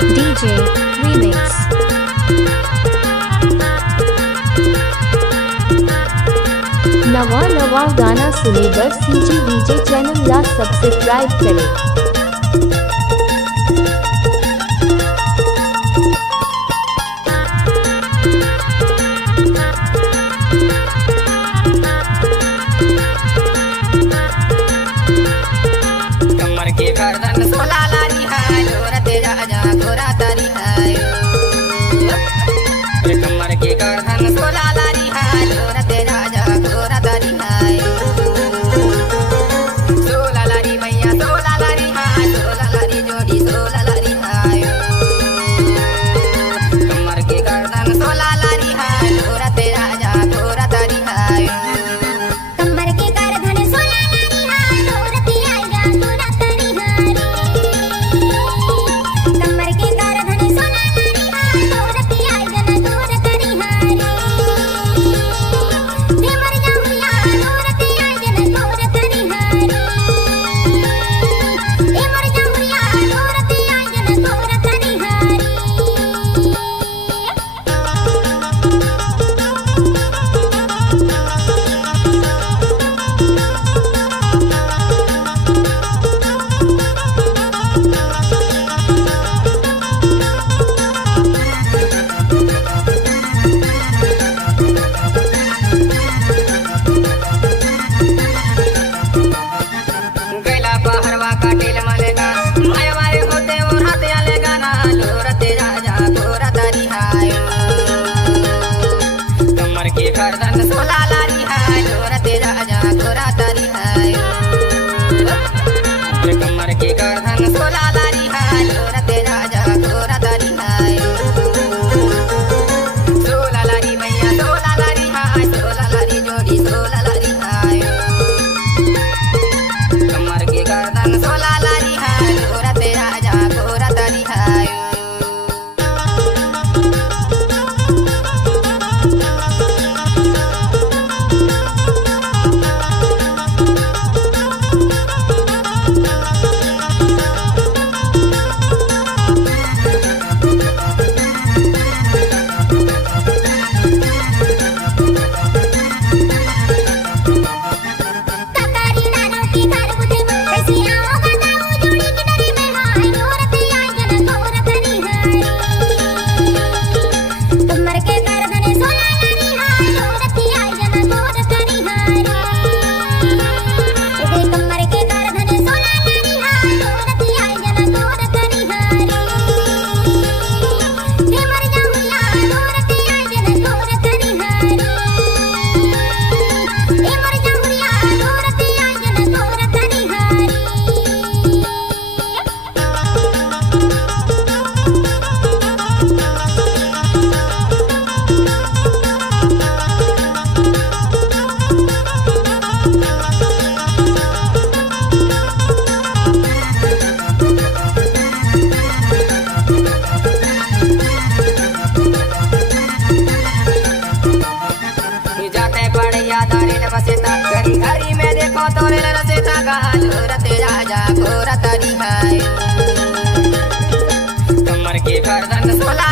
DJ Remix. नवा नवा गाना सुने बर CG DJ चैनल ला सब्सक्राइब करें। कमर के गर्दन सोला लारी है लोरते राजा गोरा तारी है कमर के गर्दन सोला लारी है लोरते राजा गोरा तारी है सोला लारी भैया सोला लारी है सोला लारी जोड़ी सोला लारी है कमर के गर्दन सोला लारी है लोरते राजा गोरा तारी है कमर के गर्दन सोला लारी है लोरते आया गोरा तारी है कमर के गर्दन सोला लारी है लोरते आया गोरा तारी है दे मर जाऊंगा लोरते आया गोरा तारी है दे मर जाऊंगा लोरते आया गोरा तारी है गैला पहरवा काटेल मलेगा माया मारे होते और हाथे आलेगा ना लोरते राजा गोरा तारी हाय कमर के गर्दन सोला लारी है लोरते राजा गोरा तारी हाय कमर के गर्दन सोला लारी है लोरते राजा गोरा तारी हाय सोला लारी भैया सोला लारी हाय सोला लारी जोड़ी सोला लारी हाय कमर के गर्दन सोला लारी है लोरते राजा गोरा तारी है तातारी नानो की घर बुझे कैसी आओगा ताऊ जोड़ी की डरी में हाय लोरते आया गोरा तारी है कमर के गर्दन सोला लारी है लोरते आया गोरा तारी है दे कमर के गर्दन सोला लारी है लोरते आया गोरा तारी है दे मर जाऊंगा लोरते आया गोरा तारी है दे मर जाऊंगा लोरते आया गोरा तारी है जाते पड़िया दारिल बसेता घड़ी घड़ी में देखो तो रे रसेता गाल लोरते राजा गोरा तारी है कमर के गर्दन सोला